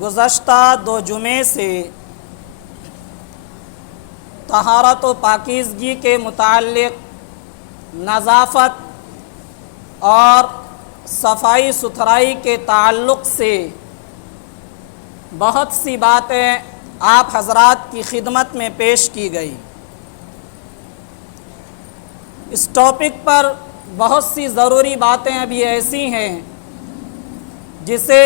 گزشتہ 2 جمعے سے طہارت و پاکیزگی کے متعلق نظافت اور صفائی ستھرائی کے تعلق سے بہت سی باتیں آپ حضرات کی خدمت میں پیش کی گئی۔ اس ٹاپک پر بہت سی ضروری باتیں ابھی ایسی ہیں جسے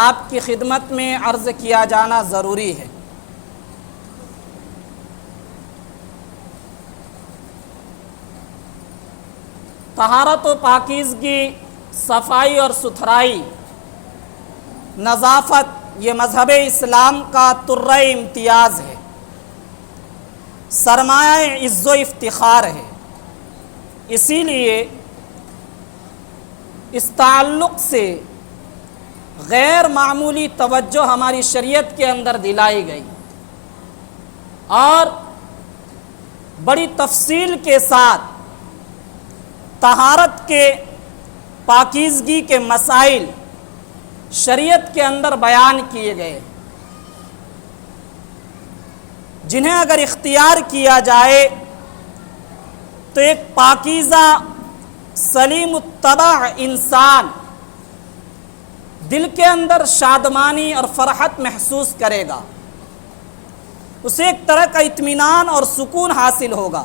آپ کی خدمت میں عرض کیا جانا ضروری ہے۔ طہارت و پاکیزگی، صفائی اور ستھرائی، نظافت یہ مذہب اسلام کا طرہ امتیاز ہے، سرمایہ عز و افتخار ہے۔ اسی لیے اس تعلق سے غیر معمولی توجہ ہماری شریعت کے اندر دلائی گئی اور بڑی تفصیل کے ساتھ طہارت کے، پاکیزگی کے مسائل شریعت کے اندر بیان کیے گئے، جنہیں اگر اختیار کیا جائے تو ایک پاکیزہ سلیم الطبع انسان دل کے اندر شادمانی اور فرحت محسوس کرے گا، اسے ایک طرح کا اطمینان اور سکون حاصل ہوگا،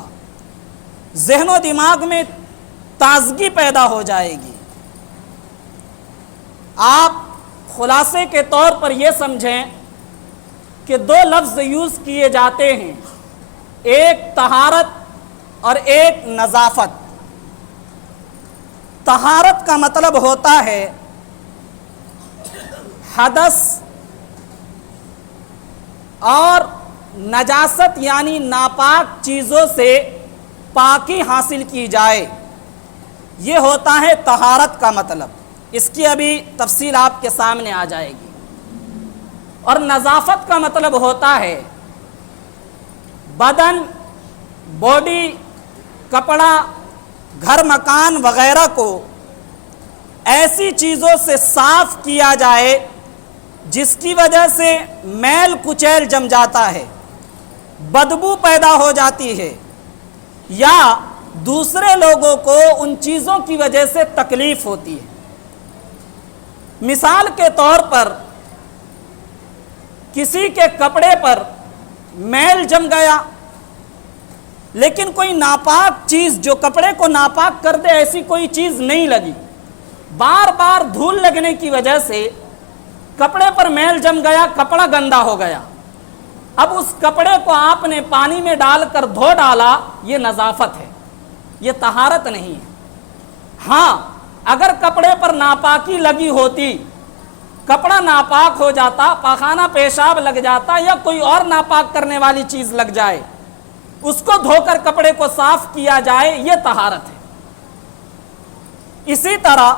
ذہن و دماغ میں تازگی پیدا ہو جائے گی۔ آپ خلاصے کے طور پر یہ سمجھیں کہ 2 لفظ یوز کیے جاتے ہیں، ایک طہارت اور ایک نظافت۔ طہارت کا مطلب ہوتا ہے حدث اور نجاست یعنی ناپاک چیزوں سے پاکی حاصل کی جائے، یہ ہوتا ہے طہارت کا مطلب۔ اس کی ابھی تفصیل آپ کے سامنے آ جائے گی۔ اور نظافت کا مطلب ہوتا ہے بدن، باڈی، کپڑا، گھر مکان وغیرہ کو ایسی چیزوں سے صاف کیا جائے جس کی وجہ سے میل کچیل جم جاتا ہے، بدبو پیدا ہو جاتی ہے، یا دوسرے لوگوں کو ان چیزوں کی وجہ سے تکلیف ہوتی ہے۔ مثال کے طور پر کسی کے کپڑے پر میل جم گیا، لیکن کوئی ناپاک چیز جو کپڑے کو ناپاک کر دے ایسی کوئی چیز نہیں لگی، بار بار دھول لگنے کی وجہ سے کپڑے پر میل جم گیا، کپڑا گندا ہو گیا۔ اب اس کپڑے کو آپ نے پانی میں ڈال کر دھو ڈالا، یہ نظافت ہے، یہ طہارت نہیں ہے۔ ہاں، اگر کپڑے پر ناپاکی لگی ہوتی، کپڑا ناپاک ہو جاتا، پاخانہ پیشاب لگ جاتا یا کوئی اور ناپاک کرنے والی چیز لگ جائے، اس کو دھو کر کپڑے کو صاف کیا جائے، یہ طہارت ہے۔ اسی طرح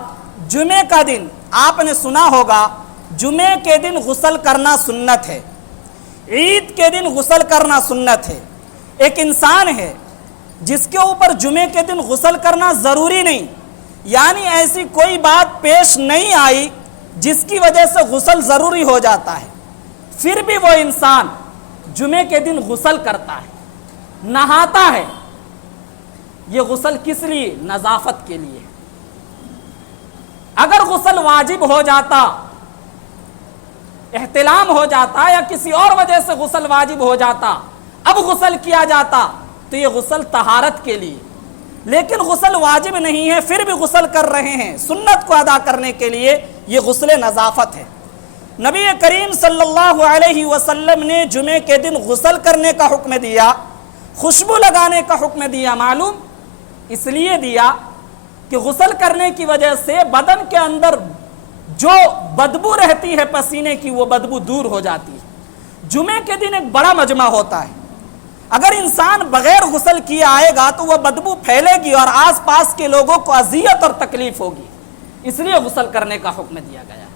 جمعے کا دن آپ نے سنا ہوگا، جمعے کے دن غسل کرنا سنت ہے، عید کے دن غسل کرنا سنت ہے۔ ایک انسان ہے جس کے اوپر جمعے کے دن غسل کرنا ضروری نہیں، یعنی ایسی کوئی بات پیش نہیں آئی جس کی وجہ سے غسل ضروری ہو جاتا ہے، پھر بھی وہ انسان جمعے کے دن غسل کرتا ہے، نہاتا ہے۔ یہ غسل کس لیے؟ نظافت کے لیے۔ اگر غسل واجب ہو جاتا، احتلام ہو جاتا یا کسی اور وجہ سے غسل واجب ہو جاتا، اب غسل کیا جاتا تو یہ غسل طہارت کے لیے، لیکن غسل واجب نہیں ہے پھر بھی غسل کر رہے ہیں سنت کو ادا کرنے کے لیے، یہ غسل نظافت ہے۔ نبی کریم صلی اللہ علیہ وسلم نے جمعے کے دن غسل کرنے کا حکم دیا، خوشبو لگانے کا حکم دیا۔ معلوم اس لیے دیا کہ غسل کرنے کی وجہ سے بدن کے اندر جو بدبو رہتی ہے پسینے کی، وہ بدبو دور ہو جاتی ہے۔ جمعے کے دن ایک بڑا مجمع ہوتا ہے، اگر انسان بغیر غسل کیے آئے گا تو وہ بدبو پھیلے گی اور آس پاس کے لوگوں کو اذیت اور تکلیف ہوگی، اس لیے غسل کرنے کا حکم دیا گیا۔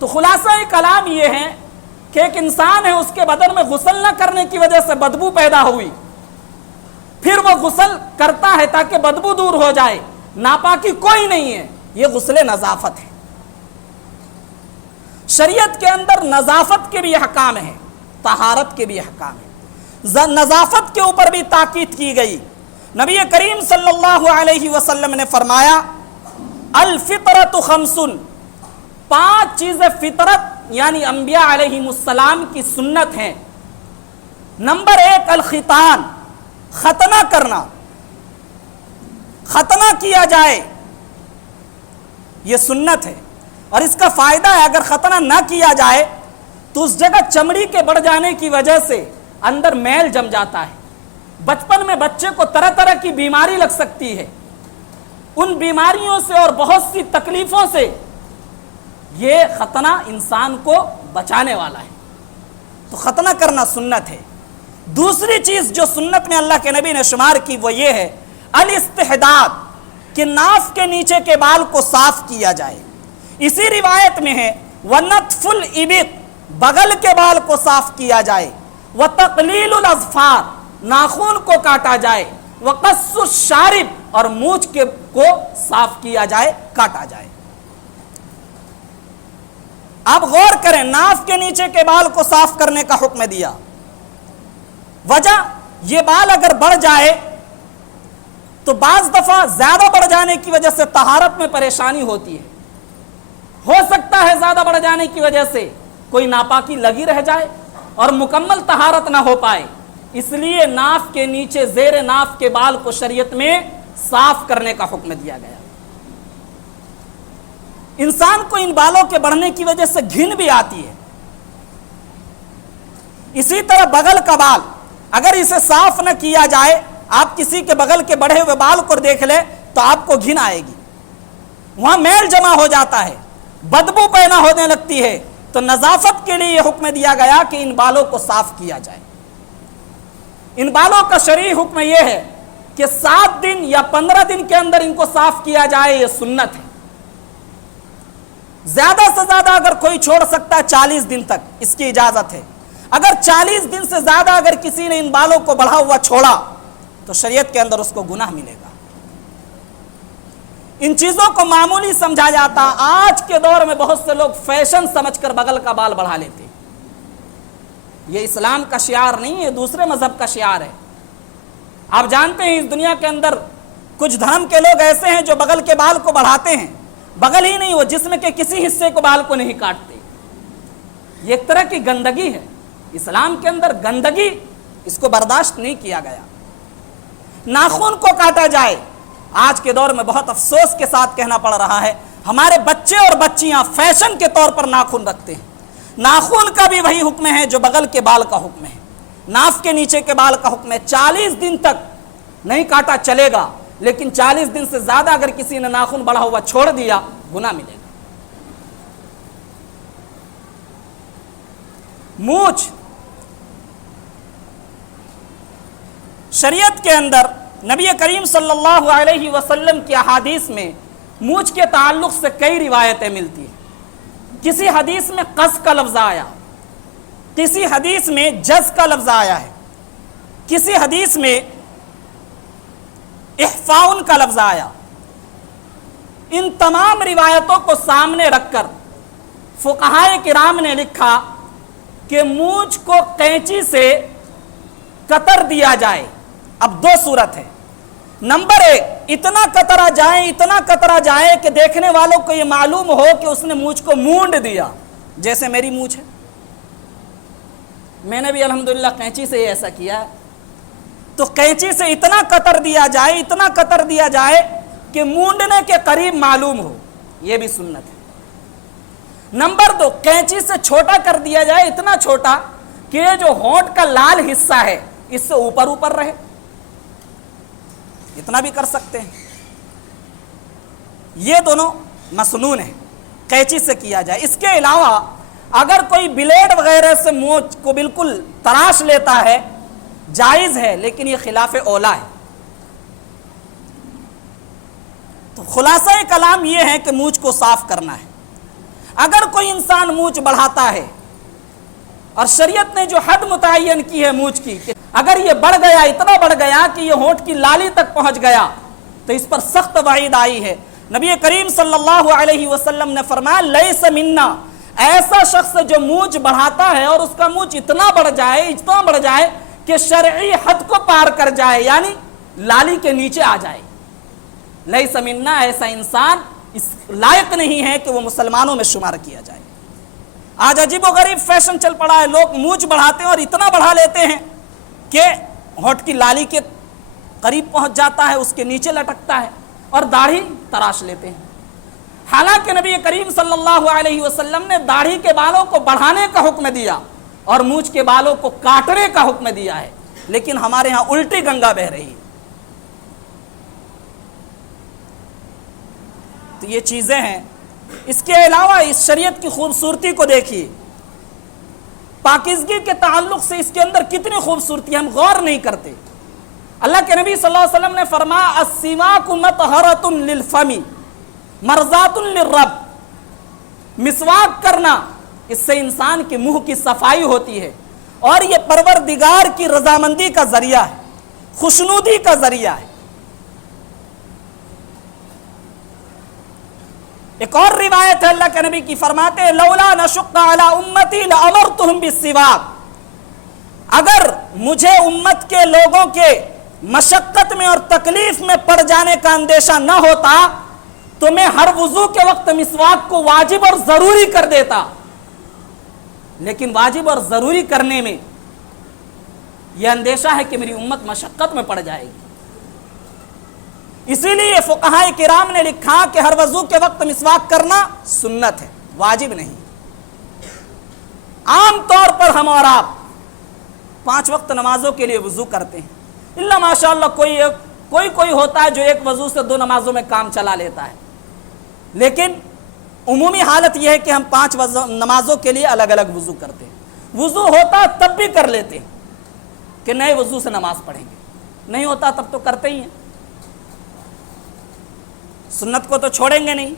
تو خلاصہ کلام یہ ہے کہ ایک انسان ہے، اس کے بدن میں غسل نہ کرنے کی وجہ سے بدبو پیدا ہوئی، پھر وہ غسل کرتا ہے تاکہ بدبو دور ہو جائے، ناپاکی کوئی نہیں ہے، یہ غسل نظافت ہے۔ شریعت کے اندر نظافت کے بھی احکام ہیں، طہارت کے بھی احکام ہیں۔ نظافت کے اوپر بھی تاکید کی گئی۔ نبی کریم صلی اللہ علیہ وسلم نے فرمایا الفطرۃ خمس، 5 چیزیں فطرت یعنی انبیاء علیہم السلام کی سنت ہیں۔ نمبر 1 الختان، ختنہ کرنا، ختنہ کیا جائے، یہ سنت ہے۔ اور اس کا فائدہ ہے اگر ختنہ نہ کیا جائے تو اس جگہ چمڑی کے بڑھ جانے کی وجہ سے اندر میل جم جاتا ہے، بچپن میں بچے کو طرح طرح کی بیماری لگ سکتی ہے، ان بیماریوں سے اور بہت سی تکلیفوں سے یہ ختنہ انسان کو بچانے والا ہے، تو ختنہ کرنا سنت ہے۔ دوسری چیز جو سنت میں اللہ کے نبی نے شمار کی وہ یہ ہے الاستحداد، کہ ناف کے نیچے کے بال کو صاف کیا جائے۔ اسی روایت میں ہے وَنَتْفُ الْإِبِطِ، بغل کے بال کو صاف کیا جائے، وَتَقْلِيلُ الْأَظْفَارِ، ناخن کو کاٹا جائے، وَقَصُّ الشَّارِبِ، اور مونچھ کو صاف کیا جائے، کاٹا جائے۔ آپ غور کریں، ناف کے نیچے کے بال کو صاف کرنے کا حکم دیا، وجہ یہ بال اگر بڑھ جائے تو بعض دفعہ زیادہ بڑھ جانے کی وجہ سے طہارت میں پریشانی ہوتی ہے، ہو سکتا ہے زیادہ بڑھ جانے کی وجہ سے کوئی ناپاکی لگی رہ جائے اور مکمل طہارت نہ ہو پائے، اس لیے ناف کے نیچے زیر ناف کے بال کو شریعت میں صاف کرنے کا حکم دیا گیا۔ انسان کو ان بالوں کے بڑھنے کی وجہ سے گھن بھی آتی ہے۔ اسی طرح بغل کا بال اگر اسے صاف نہ کیا جائے، آپ کسی کے بغل کے بڑھے ہوئے بال کو دیکھ لیں تو آپ کو گھن آئے گی، وہاں میل جمع ہو جاتا ہے، بدبو پیدا ہونے لگتی ہے، تو نظافت کے لیے یہ حکم دیا گیا کہ ان بالوں کو صاف کیا جائے۔ ان بالوں کا شرعی حکم یہ ہے کہ 7 دن یا 15 دن کے اندر ان کو صاف کیا جائے، یہ سنت ہے۔ زیادہ سے زیادہ اگر کوئی چھوڑ سکتا ہے 40 دن تک اس کی اجازت ہے۔ اگر 40 دن سے زیادہ اگر کسی نے ان بالوں کو بڑھا ہوا چھوڑا تو شریعت کے اندر اس کو گناہ ملے گا۔ ان چیزوں کو معمولی سمجھا جاتا، آج کے دور میں بہت سے لوگ فیشن سمجھ کر بغل کا بال بڑھا لیتے ہیں۔ یہ اسلام کا شعار نہیں ہے، دوسرے مذہب کا شعار ہے۔ آپ جانتے ہیں اس دنیا کے اندر کچھ دھرم کے لوگ ایسے ہیں جو بغل کے بال کو بڑھاتے ہیں، بغل ہی نہیں، وہ جسم کے کسی حصے کو بال کو نہیں کاٹتے۔ یہ ایک طرح کی گندگی ہے، اسلام کے اندر گندگی اس کو برداشت نہیں کیا گیا۔ ناخن کو کاٹا جائے، آج کے دور میں بہت افسوس کے ساتھ کہنا پڑ رہا ہے ہمارے بچے اور بچیاں فیشن کے طور پر ناخن رکھتے ہیں۔ ناخن کا بھی وہی حکم ہے جو بغل کے بال کا حکم ہے، ناف کے نیچے کے بال کا حکم ہے۔ 40 دن تک نہیں کاٹا چلے گا، لیکن 40 دن سے زیادہ اگر کسی نے ناخن بڑھا ہوا چھوڑ دیا گناہ ملے گا۔ مونچھ، شریعت کے اندر نبی کریم صلی اللہ علیہ وسلم کی احادیث میں مونچھ کے تعلق سے کئی روایتیں ملتی ہیں۔ کسی حدیث میں قص کا لفظ آیا، کسی حدیث میں جز کا لفظ آیا ہے، کسی حدیث میں احفاؤن کا لفظ آیا۔ ان تمام روایتوں کو سامنے رکھ کر فقہائے کرام نے لکھا کہ مونچھ کو قینچی سے قطر دیا جائے۔ اب 2 صورت ہے، نمبر 1 اتنا قطرہ جائے کہ دیکھنے والوں کو یہ معلوم ہو کہ اس نے مونچھ کو مونڈ دیا، جیسے میری مونچھ ہے، میں نے بھی الحمدللہ قینچی سے ایسا کیا ہے، تو قینچی سے اتنا قطر دیا جائے کہ مونڈنے کے قریب معلوم ہو، یہ بھی سنت ہے۔ نمبر 2 قینچی سے چھوٹا کر دیا جائے، اتنا چھوٹا کہ یہ جو ہونٹ کا لال حصہ ہے اس سے اوپر رہے، اتنا بھی کر سکتے ہیں۔ یہ دونوں مسنون ہیں، قینچی سے کیا جائے۔ اس کے علاوہ اگر کوئی بلیڈ وغیرہ سے مونچھ کو بالکل تراش لیتا ہے جائز ہے، لیکن یہ خلاف اولا ہے۔ تو خلاصہ کلام یہ ہے کہ مونچھ کو صاف کرنا ہے۔ اگر کوئی انسان مونچھ بڑھاتا ہے اور شریعت نے جو حد متعین کی ہے مونچھ کی، اگر یہ بڑھ گیا، اتنا بڑھ گیا کہ یہ ہونٹ کی لالی تک پہنچ گیا، تو اس پر سخت وعید آئی ہے۔ نبی کریم صلی اللہ علیہ وسلم نے فرمایا لیس منا، ایسا شخص جو مونچھ بڑھاتا ہے اور اس کا مونچھ اتنا بڑھ جائے کہ شرعی حد کو پار کر جائے، یعنی لالی کے نیچے آ جائے، لیس منا، ایسا انسان اس لائق نہیں ہے کہ وہ مسلمانوں میں شمار کیا جائے۔ آج عجیب و غریب فیشن چل پڑا ہے، لوگ مونچھ بڑھاتے ہیں اور اتنا بڑھا لیتے ہیں کہ ہونٹ کی لالی کے قریب پہنچ جاتا ہے، اس کے نیچے لٹکتا ہے، اور داڑھی تراش لیتے ہیں۔ حالانکہ نبی کریم صلی اللہ علیہ وسلم نے داڑھی کے بالوں کو بڑھانے کا حکم دیا اور مونچھ کے بالوں کو کاٹنے کا حکم دیا ہے، لیکن ہمارے ہاں الٹی گنگا بہ رہی ہے۔ تو یہ چیزیں ہیں۔ اس کے علاوہ اس شریعت کی خوبصورتی کو دیکھیے، پاکیزگی کے تعلق سے اس کے اندر کتنی خوبصورتی ہم غور نہیں کرتے۔ اللہ کے نبی صلی اللہ علیہ وسلم نے فرمایا السواک مطہرۃ للفم مرضات للرب، مسواک کرنا اس سے انسان کے منہ کی صفائی ہوتی ہے اور یہ پروردگار کی رضامندی کا ذریعہ ہے، خوشنودی کا ذریعہ ہے۔ ایک اور روایت ہے اللہ کے نبی کی، فرماتے ہیں لولا نشق علی امتی لامرتهم بالسواک، اگر مجھے امت کے لوگوں کے مشقت میں اور تکلیف میں پڑ جانے کا اندیشہ نہ ہوتا تو میں ہر وضو کے وقت مسواک کو واجب اور ضروری کر دیتا، لیکن واجب اور ضروری کرنے میں یہ اندیشہ ہے کہ میری امت مشقت میں پڑ جائے گی۔ اسی لیے فقہائے کرام نے لکھا کہ ہر وضو کے وقت مسواک کرنا سنت ہے، واجب نہیں۔ عام طور پر ہم اور آپ 5 وقت نمازوں کے لیے وضو کرتے ہیں، اللہ ماشاءاللہ کوئی ہوتا ہے جو ایک وضو سے 2 نمازوں میں کام چلا لیتا ہے، لیکن عمومی حالت یہ ہے کہ ہم 5 نمازوں کے لیے الگ الگ وضو کرتے ہیں۔ وضو ہوتا تب بھی کر لیتے ہیں کہ نئے وضو سے نماز پڑھیں گے، نہیں ہوتا تب تو کرتے ہی ہیں، سنت کو تو چھوڑیں گے نہیں۔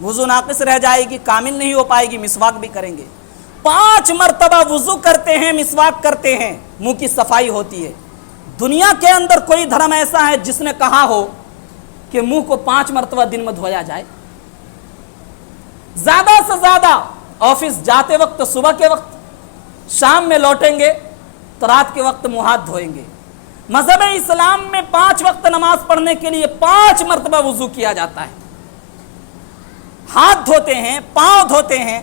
وضو ناقص رہ جائے گی، کامل نہیں ہو پائے گی، مسواک بھی کریں گے۔ 5 مرتبہ وضو کرتے ہیں، مسواک کرتے ہیں، منہ کی صفائی ہوتی ہے۔ دنیا کے اندر کوئی دھرم ایسا ہے جس نے کہا ہو کہ منہ کو 5 مرتبہ دن میں دھویا جائے؟ زیادہ سے زیادہ آفس جاتے وقت صبح کے وقت، شام میں لوٹیں گے تو رات کے وقت منہ ہاتھ دھوئیں گے۔ مذہب اسلام میں 5 وقت نماز پڑھنے کے لیے 5 مرتبہ وضو کیا جاتا ہے، ہاتھ دھوتے ہیں، پاؤں دھوتے ہیں،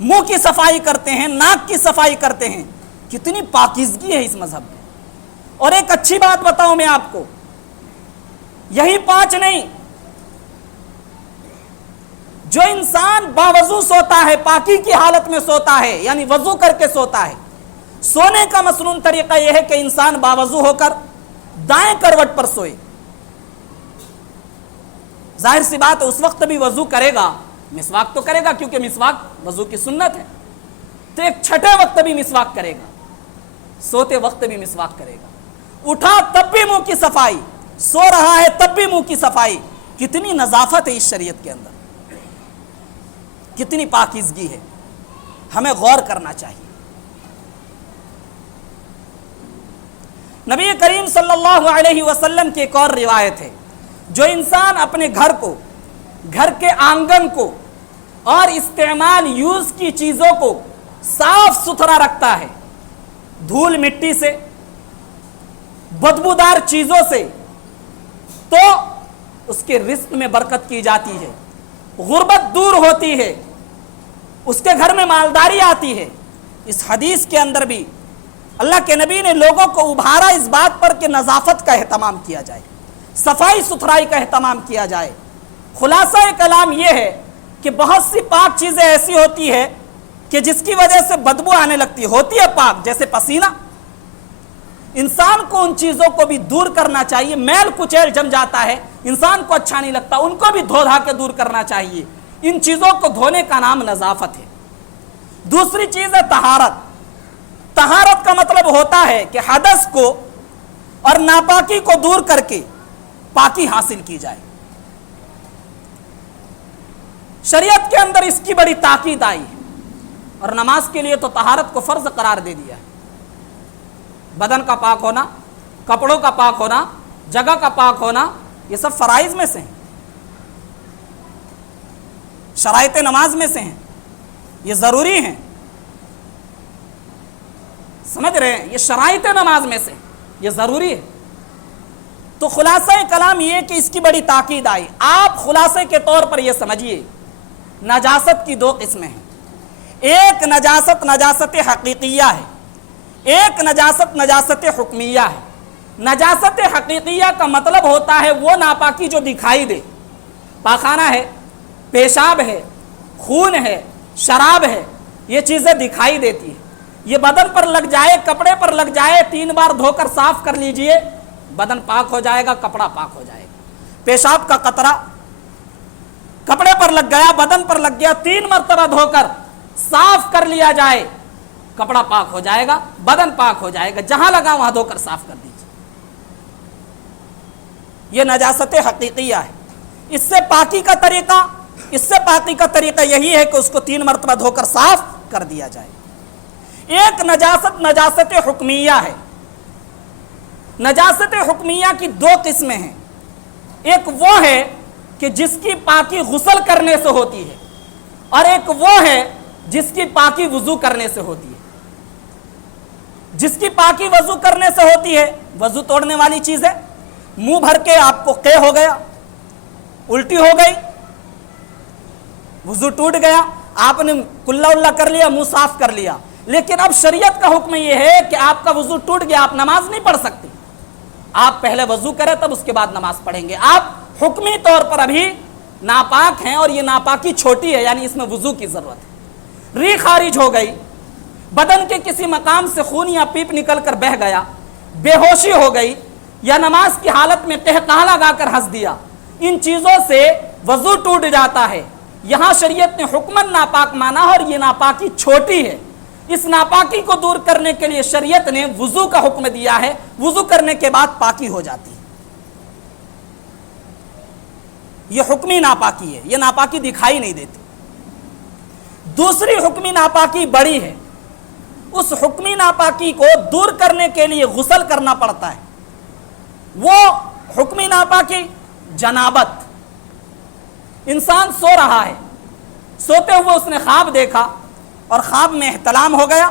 منہ کی صفائی کرتے ہیں، ناک کی صفائی کرتے ہیں۔ کتنی پاکیزگی ہے اس مذہب میں۔ اور ایک اچھی بات بتاؤں میں آپ کو، یہی 5 نہیں، جو انسان باوضو سوتا ہے، پاکی کی حالت میں سوتا ہے، یعنی وضو کر کے سوتا ہے، سونے کا مسنون طریقہ یہ ہے کہ انسان باوضو ہو کر دائیں کروٹ پر سوئے۔ ظاہر سی بات ہے اس وقت بھی وضو کرے گا، مسواک تو کرے گا کیونکہ مسواک وضو کی سنت ہے، تو ایک چھٹے وقت بھی مسواک کرے گا، سوتے وقت بھی مسواک کرے گا، اٹھا تب بھی منہ کی صفائی، سو رہا ہے تب بھی منہ کی صفائی۔ کتنی نظافت ہے اس شریعت کے اندر، کتنی پاکیزگی ہے، ہمیں غور کرنا چاہیے۔ نبی کریم صلی اللہ علیہ وسلم کی ایک اور روایت ہے، جو انسان اپنے گھر کو، گھر کے آنگن کو اور استعمال یوز کی چیزوں کو صاف ستھرا رکھتا ہے، دھول مٹی سے، بدبودار چیزوں سے، تو اس کے رزق میں برکت کی جاتی ہے، غربت دور ہوتی ہے، اس کے گھر میں مالداری آتی ہے۔ اس حدیث کے اندر بھی اللہ کے نبی نے لوگوں کو ابھارا اس بات پر کہ نظافت کا اہتمام کیا جائے، صفائی ستھرائی کا اہتمام کیا جائے۔ خلاصہ کلام یہ ہے کہ بہت سی پاک چیزیں ایسی ہوتی ہے کہ جس کی وجہ سے بدبو آنے لگتی ہوتی ہے پاک، جیسے پسینہ۔ انسان کو ان چیزوں کو بھی دور کرنا چاہیے، میل کچیل جم جاتا ہے، انسان کو اچھا نہیں لگتا، ان کو بھی دھو دھا کے دور کرنا چاہیے۔ ان چیزوں کو دھونے کا نام نظافت ہے۔ دوسری چیز ہے طہارت۔ طہارت کا مطلب ہوتا ہے کہ حدث کو اور ناپاکی کو دور کر کے پاکی حاصل کی جائے۔ شریعت کے اندر اس کی بڑی تاکید آئی ہے، اور نماز کے لیے تو طہارت کو فرض قرار دے دیا ہے۔ بدن کا پاک ہونا، کپڑوں کا پاک ہونا، جگہ کا پاک ہونا، یہ سب فرائض میں سے ہیں۔ شرائط نماز میں سے ہیں، یہ ضروری ہیں، سمجھ رہے ہیں، یہ شرائط نماز میں سے یہ ضروری ہے۔ تو خلاصہ کلام یہ کہ اس کی بڑی تاکید آئی۔ آپ خلاصے کے طور پر یہ سمجھیے نجاست کی دو قسمیں ہیں، ایک نجاست نجاست حقیقیہ ہے، ایک نجاست نجاست حکمیہ ہے۔ نجاست حقیقیہ کا مطلب ہوتا ہے وہ ناپاکی جو دکھائی دے، پاخانہ ہے، پیشاب ہے، خون ہے، شراب ہے، یہ چیزیں دکھائی دیتی ہیں، یہ بدن پر لگ جائے، کپڑے پر لگ جائے، 3 بار دھو کر صاف کر لیجئے، بدن پاک ہو جائے گا، کپڑا پاک ہو جائے گا۔ پیشاب کا قطرہ کپڑے پر لگ گیا، بدن پر لگ گیا، 3 مرتبہ دھو کر صاف کر لیا جائے، کپڑا پاک ہو جائے گا، بدن پاک ہو جائے گا، جہاں لگا وہاں دھو کر صاف کر دیجیے۔ یہ نجاست حقیقیہ ہے۔ اس سے پاکی کا طریقہ یہی ہے کہ اس کو 3 مرتبہ دھو کر صاف کر دیا جائے۔ ایک نجاست حکمیہ ہے۔ نجاست حکمیہ کی 2 قسمیں ہیں، ایک وہ ہے کہ جس کی پاکی غسل کرنے سے ہوتی ہے، اور ایک وہ ہے جس کی پاکی وضو کرنے سے ہوتی ہے۔ جس کی پاکی وضو کرنے سے ہوتی ہے، وضو توڑنے والی چیز ہے، منہ بھر کے آپ کو قے ہو گیا، الٹی ہو گئی، وضو ٹوٹ گیا، آپ نے کلا الا کر لیا، منہ صاف کر لیا، لیکن اب شریعت کا حکم یہ ہے کہ آپ کا وضو ٹوٹ گیا، آپ نماز نہیں پڑھ سکتے، آپ پہلے وضو کریں تب اس کے بعد نماز پڑھیں گے۔ آپ حکمی طور پر ابھی ناپاک ہیں، اور یہ ناپاکی چھوٹی ہے، یعنی اس میں وضو کی ضرورت ہے۔ ری خارج ہو گئی، بدن کے کسی مقام سے خون یا پیپ نکل کر بہہ گیا، بے ہوشی ہو گئی، یا نماز کی حالت میں قہقہہ لگا کر ہنس دیا، ان چیزوں سے وضو ٹوٹ جاتا ہے۔ یہاں شریعت نے حکماً ناپاک مانا، اور یہ ناپاکی چھوٹی ہے۔ اس ناپاکی کو دور کرنے کے لیے شریعت نے وضو کا حکم دیا ہے، وضو کرنے کے بعد پاکی ہو جاتی ہے۔ یہ حکمی ناپاکی ہے، یہ ناپاکی دکھائی نہیں دیتی۔ دوسری حکمی ناپاکی بڑی ہے، اس حکمی ناپاکی کو دور کرنے کے لیے غسل کرنا پڑتا ہے۔ وہ حکمی ناپاکی جنابت۔ انسان سو رہا ہے، سوتے ہوئے اس نے خواب دیکھا اور خواب میں احتلام ہو گیا،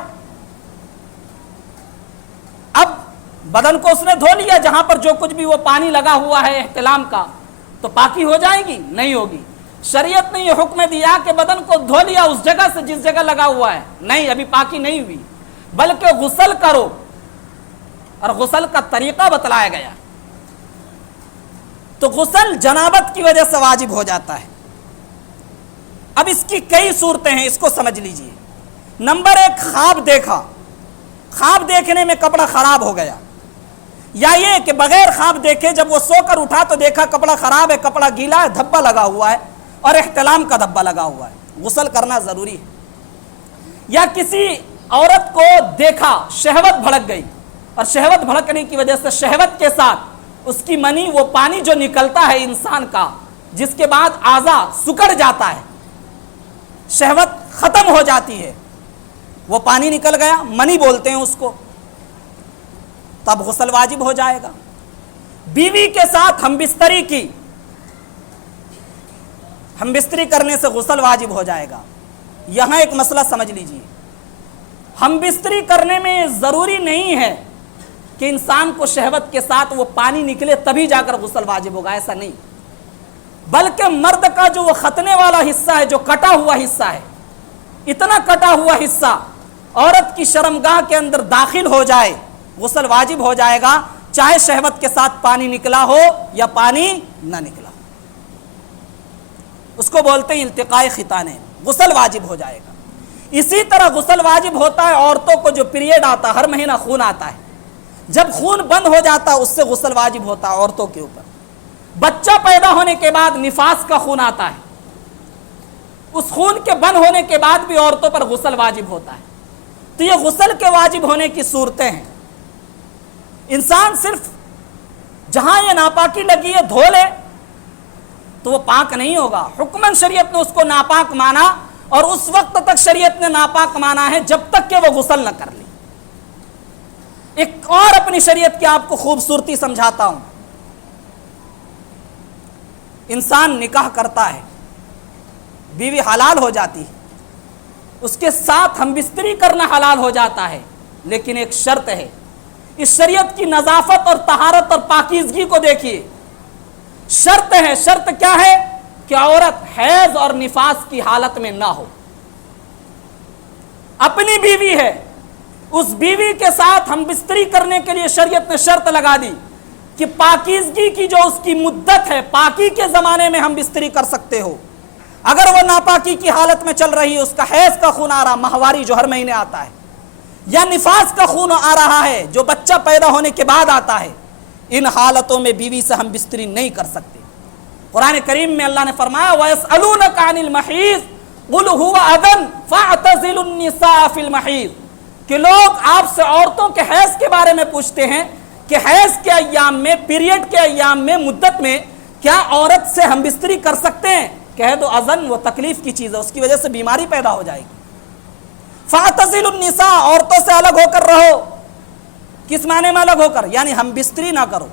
اب بدن کو اس نے دھو لیا، جہاں پر جو کچھ بھی وہ پانی لگا ہوا ہے احتلام کا، تو پاکی ہو جائے گی؟ نہیں ہوگی۔ شریعت نے یہ حکم دیا کہ بدن کو دھو لیا اس جگہ سے جس جگہ لگا ہوا ہے، نہیں، ابھی پاکی نہیں ہوئی، بلکہ غسل کرو، اور غسل کا طریقہ بتلایا گیا۔ تو غسل جنابت کی وجہ سے واجب ہو جاتا ہے۔ اب اس کی کئی صورتیں ہیں، اس کو سمجھ لیجئے۔ نمبر 1، خواب دیکھا، خواب دیکھنے میں کپڑا خراب ہو گیا، یا یہ کہ بغیر خواب دیکھے جب وہ سو کر اٹھا تو دیکھا کپڑا خراب ہے، کپڑا گیلا ہے، دھبا لگا ہوا ہے، اور احتلام کا دھبا لگا ہوا ہے، غسل کرنا ضروری ہے۔ یا کسی عورت کو دیکھا، شہوت بھڑک گئی، اور شہوت بھڑکنے کی وجہ سے شہوت کے ساتھ اس کی منی، وہ پانی جو نکلتا ہے انسان کا، جس کے بعد اعضاء سکڑ جاتا ہے، شہوت ختم ہو جاتی ہے، وہ پانی نکل گیا، منی بولتے ہیں اس کو، تب غسل واجب ہو جائے گا۔ بیوی کے ساتھ ہم بستری کی، ہم بستری کرنے سے غسل واجب ہو جائے گا۔ یہاں ایک مسئلہ سمجھ لیجیے، ہم بستری کرنے میں ضروری نہیں ہے کہ انسان کو شہوت کے ساتھ وہ پانی نکلے تبھی جا کر غسل واجب ہوگا، ایسا نہیں، بلکہ مرد کا جو وہ ختنے والا حصہ ہے، جو کٹا ہوا حصہ ہے، اتنا کٹا ہوا حصہ عورت کی شرمگاہ کے اندر داخل ہو جائے، غسل واجب ہو جائے گا، چاہے شہوت کے ساتھ پانی نکلا ہو یا پانی نہ نکلا ہو۔ اس کو بولتے ہیں التقاء ختانین، غسل واجب ہو جائے گا۔ اسی طرح غسل واجب ہوتا ہے عورتوں کو جو پیریڈ آتا ہے، ہر مہینہ خون آتا ہے، جب خون بند ہو جاتا ہے اس سے غسل واجب ہوتا ہے عورتوں کے اوپر۔ بچہ پیدا ہونے کے بعد نفاس کا خون آتا ہے، اس خون کے بند ہونے کے بعد بھی عورتوں پر غسل واجب ہوتا ہے۔ تو یہ غسل کے واجب ہونے کی صورتیں ہیں۔ انسان صرف جہاں یہ ناپاکی لگی ہے دھو لے تو وہ پاک نہیں ہوگا، حکماً شریعت نے اس کو ناپاک مانا، اور اس وقت تک شریعت نے ناپاک مانا ہے جب تک کہ وہ غسل نہ کر لے۔ ایک اور اپنی شریعت کی آپ کو خوبصورتی سمجھاتا ہوں۔ انسان نکاح کرتا ہے، بیوی حلال ہو جاتی ہے، اس کے ساتھ ہم بستری کرنا حلال ہو جاتا ہے، لیکن ایک شرط ہے۔ اس شریعت کی نظافت اور طہارت اور پاکیزگی کو دیکھیے، شرط ہے۔ شرط کیا ہے؟ کہ عورت حیض اور نفاس کی حالت میں نہ ہو۔ اپنی بیوی ہے، اس بیوی کے ساتھ ہم بستری کرنے کے لیے شریعت نے شرط لگا دی کہ پاکیزگی کی جو اس کی مدت ہے، پاکی کے زمانے میں ہم بستری کر سکتے ہو۔ اگر وہ ناپاکی کی حالت میں چل رہی ہے، اس کا حیض کا خون آ رہا، ماہواری جو ہر مہینے آتا ہے، یا نفاس کا خون آ رہا ہے جو بچہ پیدا ہونے کے بعد آتا ہے، ان حالتوں میں بیوی سے ہم بستری نہیں کر سکتے۔ قرآن کریم میں اللہ نے فرمایا وَيَسْأَلُونَكَ عَنِ الْمَحِيضِ قُلْ هُوَ أَذًى فَاعْتَزِلُوا النِّسَاءَ فِي الْمَحِيضِ، کہ لوگ آپ سے عورتوں کے حیض کے بارے میں پوچھتے ہیں کہ حیض کے ایام میں، پیریڈ کے ایام میں، مدت میں کیا عورت سے ہم بستری کر سکتے ہیں؟ کہہ دو اذن وہ تکلیف کی چیز ہے، اس کی وجہ سے بیماری پیدا ہو جائے گی۔ فَاعْتَزِلُوا النِّسَاءَ، عورتوں سے الگ ہو کر رہو۔ کس معنی میں الگ ہو کر؟ یعنی ہم بستری نہ کرو۔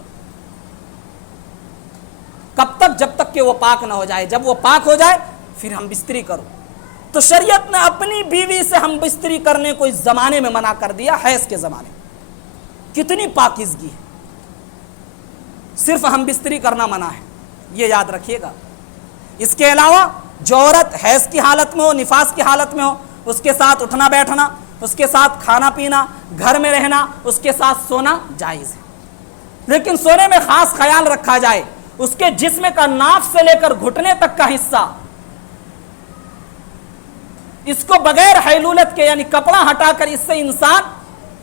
کب تک؟ جب تک کہ وہ پاک نہ ہو جائے۔ جب وہ پاک ہو جائے پھر ہم بستری کرو۔ تو شریعت نے اپنی بیوی سے ہم بستری کرنے کو اس زمانے میں منع کر دیا، حیض کے زمانے میں۔ کتنی پاکیزگی ہے، صرف ہم بستری کرنا منع ہے، یہ یاد رکھیے گا۔ اس کے علاوہ جو عورت حیض کی حالت میں ہو، نفاس کی حالت میں ہو، اس کے ساتھ اٹھنا بیٹھنا، اس کے ساتھ کھانا پینا، گھر میں رہنا، اس کے ساتھ سونا جائز ہے، لیکن سونے میں خاص خیال رکھا جائے اس کے جسم کا ناف سے لے کر گھٹنے تک کا حصہ، اس کو بغیر حیلولت کے، یعنی کپڑا ہٹا کر اس سے انسان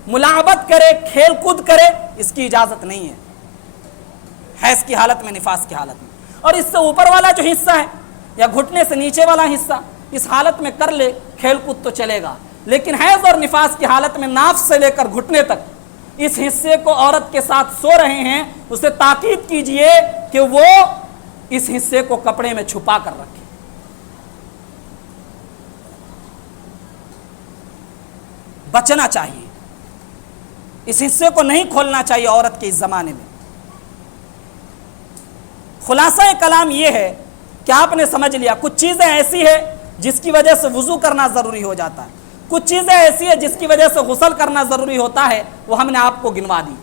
ملاعبت کرے، کھیل کود کرے، اس کی اجازت نہیں ہے حیض کی حالت میں، نفاس کی حالت میں۔ اور اس سے اوپر والا جو حصہ ہے یا گھٹنے سے نیچے والا حصہ، اس حالت میں کر لے کھیل کود تو چلے گا، لیکن حیض اور نفاس کی حالت میں ناف سے لے کر گھٹنے تک اس حصے کو عورت کے ساتھ سو رہے ہیں، اسے تاکید کیجئے کہ وہ اس حصے کو کپڑے میں چھپا کر رکھے۔ بچنا چاہیے، اس حصے کو نہیں کھولنا چاہیے عورت کے اس زمانے میں۔ خلاصہ کلام یہ ہے کہ آپ نے سمجھ لیا کچھ چیزیں ایسی ہیں جس کی وجہ سے وضو کرنا ضروری ہو جاتا ہے، کچھ چیزیں ایسی ہیں جس کی وجہ سے غسل کرنا ضروری ہوتا ہے، وہ ہم نے آپ کو گنوا دی۔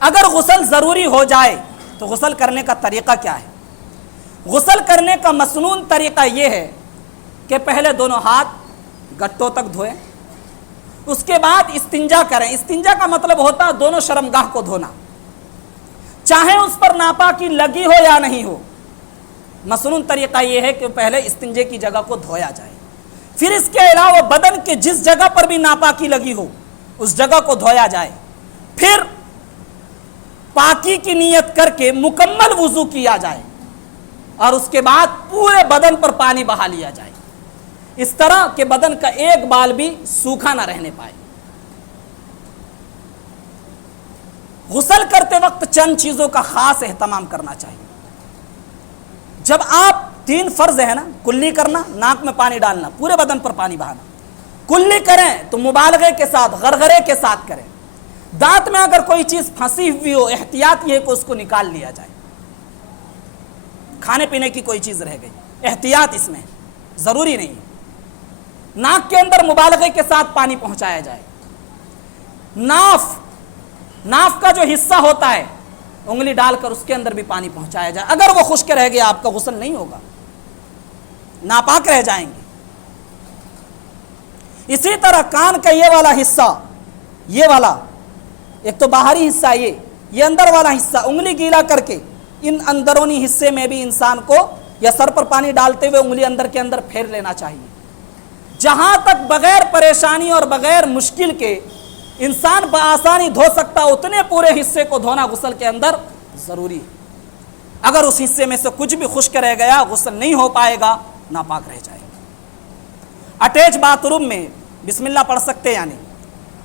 اگر غسل ضروری ہو جائے تو غسل کرنے کا طریقہ کیا ہے؟ غسل کرنے کا مسنون طریقہ یہ ہے کہ پہلے دونوں ہاتھ گٹوں تک دھوئیں، اس کے بعد استنجا کریں۔ استنجا کا مطلب ہوتا ہے دونوں شرمگاہ کو دھونا، چاہے اس پر ناپاکی لگی ہو یا نہیں ہو۔ مسنون طریقہ یہ ہے کہ پہلے استنجے کی جگہ کو دھویا جائے، پھر اس کے علاوہ بدن کے جس جگہ پر بھی ناپاکی لگی ہو اس جگہ کو دھویا جائے، پھر پاکی کی نیت کر کے مکمل وضو کیا جائے، اور اس کے بعد پورے بدن پر پانی بہا لیا جائے، اس طرح کہ بدن کا ایک بال بھی سوکھا نہ رہنے پائے۔ غسل کرتے وقت چند چیزوں کا خاص اہتمام کرنا چاہیے۔ جب آپ 3 فرض ہے نا، کلی کرنا، ناک میں پانی ڈالنا، پورے بدن پر پانی بہانا، کلی کریں تو مبالغے کے ساتھ، غرغرے کے ساتھ کریں۔ دانت میں اگر کوئی چیز پھنسی ہوئی ہو، احتیاط یہ کہ اس کو نکال لیا جائے۔ کھانے پینے کی کوئی چیز رہ گئی، احتیاط اس میں ضروری نہیں ہے۔ ناک کے اندر مبالغے کے ساتھ پانی پہنچایا جائے۔ ناف کا جو حصہ ہوتا ہے انگلی ڈال کر اس کے اندر بھی پانی پہنچایا جائے۔ اگر وہ خشک رہ گیا آپ کا غسل نہیں ہوگا، ناپاک رہ جائیں گے۔ اسی طرح کان کا یہ والا حصہ، یہ والا ایک تو باہری حصہ، یہ اندر والا حصہ انگلی گیلا کر کے ان اندرونی حصے میں بھی انسان کو یا سر پر پانی ڈالتے ہوئے انگلی اندر کے اندر پھیر لینا چاہیے۔ جہاں تک بغیر پریشانی اور بغیر مشکل کے انسان بآسانی دھو سکتا اتنے پورے حصے کو دھونا غسل کے اندر ضروری ہے۔ اگر اس حصے میں سے کچھ بھی خشک رہ گیا غسل نہیں ہو پائے گا، ناپاک رہ جائے گا۔ اٹیچ باتھ روم میں بسم اللہ پڑھ سکتے، یعنی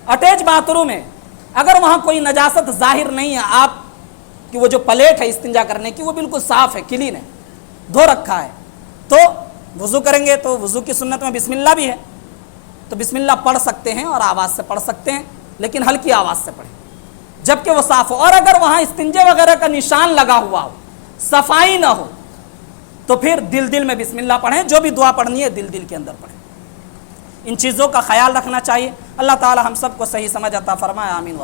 اٹیچ باتھ روم میں اگر وہاں کوئی نجاست ظاہر نہیں ہے، آپ کی وہ جو پلیٹ ہے استنجا کرنے کی وہ بالکل صاف ہے، کلین ہے، دھو رکھا ہے، تو وضو کریں گے تو وضو کی سنت میں بسم اللہ بھی ہے، تو بسم اللہ پڑھ سکتے ہیں اور آواز سے پڑھ سکتے ہیں، لیکن ہلکی آواز سے پڑھیں جبکہ وہ صاف ہو۔ اور اگر وہاں استنجے وغیرہ کا نشان لگا ہوا ہو، صفائی نہ ہو، تو پھر دل دل میں بسم اللہ پڑھیں، جو بھی دعا پڑھنی ہے دل دل کے اندر پڑھیں۔ ان چیزوں کا خیال رکھنا چاہیے۔ اللہ تعالی ہم سب کو صحیح سمجھ عطا فرمائے، آمین۔